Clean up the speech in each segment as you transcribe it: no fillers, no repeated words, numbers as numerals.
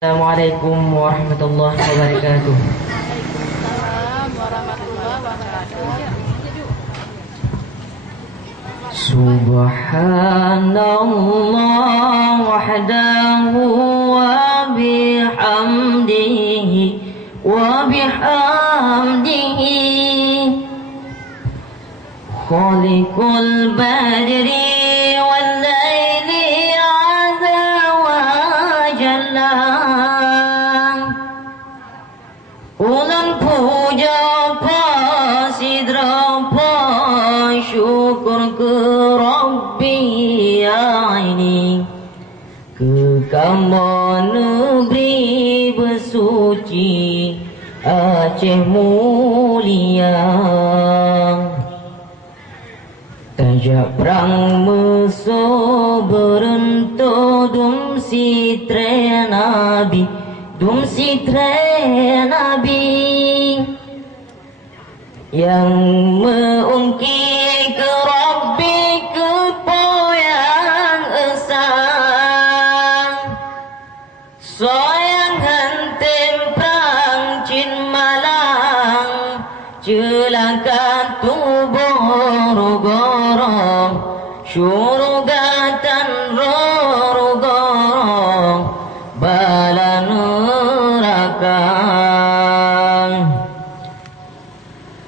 Assalamualaikum warahmatullahi wabarakatuh. Waalaikumsalam warahmatullahi wabarakatuh. Subhanallah wahdahu wa bihamdihi khaliqul badri wal laili azza wa jalla. Ulang puja pasidra syukur ke Rabbi ya ini ke kamu negeri bersuci Aceh mulia. Tajak perang musuh berento dum sitre nabi yang mengungkit ke Rabbi ke poyang esang soyang hentem perang cin malang celaka tubuh rogorong syurugatan rogorong bala neraka.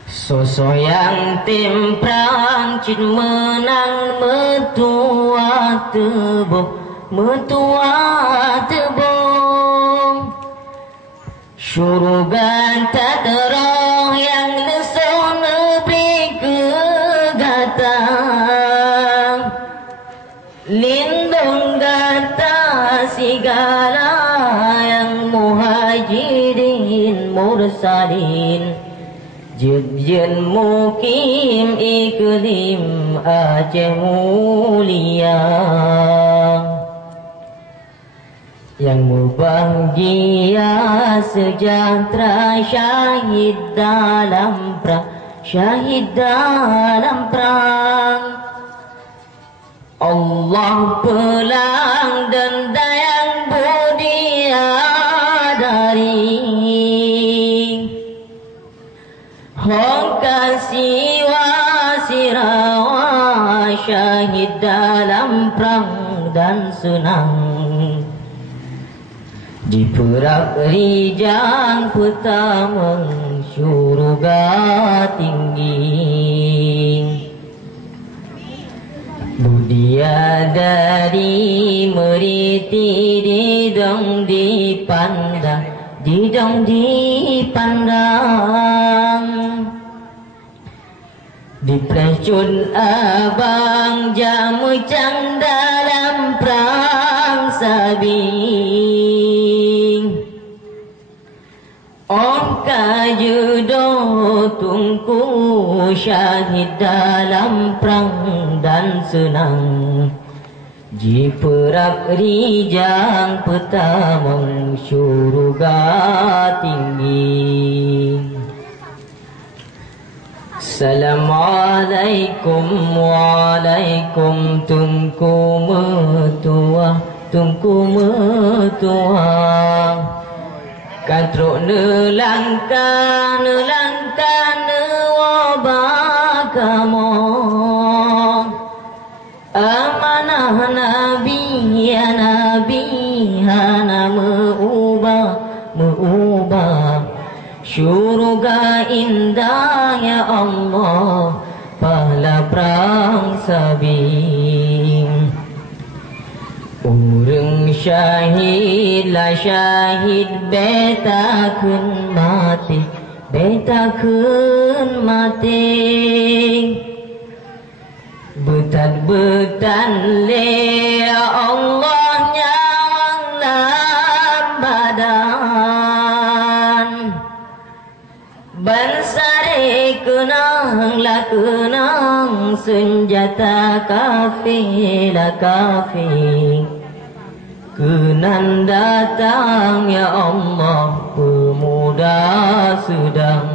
Sosoyang tim perang cin menang metua tebong syurga tak terang yang leson negeri kegatang lindung gata segala yang muhajirin mursalin Jibjen mukim iklim Aceh mulia yang berbahagia sejahtera syahid dalam perang Allah pelang dan dayang budia dari Hong kasih wasirawa syahid dalam perang dan senang di perak rijang pertama syurga tinggi budia dari meriti didong dipandang di pelacun abang jamu cang dalam perang sabing om kajudo tungku syahid dalam perang dan senang di perak rijang pertama syurga tinggi. Assalamualaikum waalaikum tungku metua katruk nelangkan wabakamo amanah nabi ya nabi hana meubah syurga indah ya Allah pahala perang sabing urang syahid la syahid betakeun mati betan le Allah nyawang lam badan bansare kenang senjata kafir kenan datang ya Allah pemuda sedang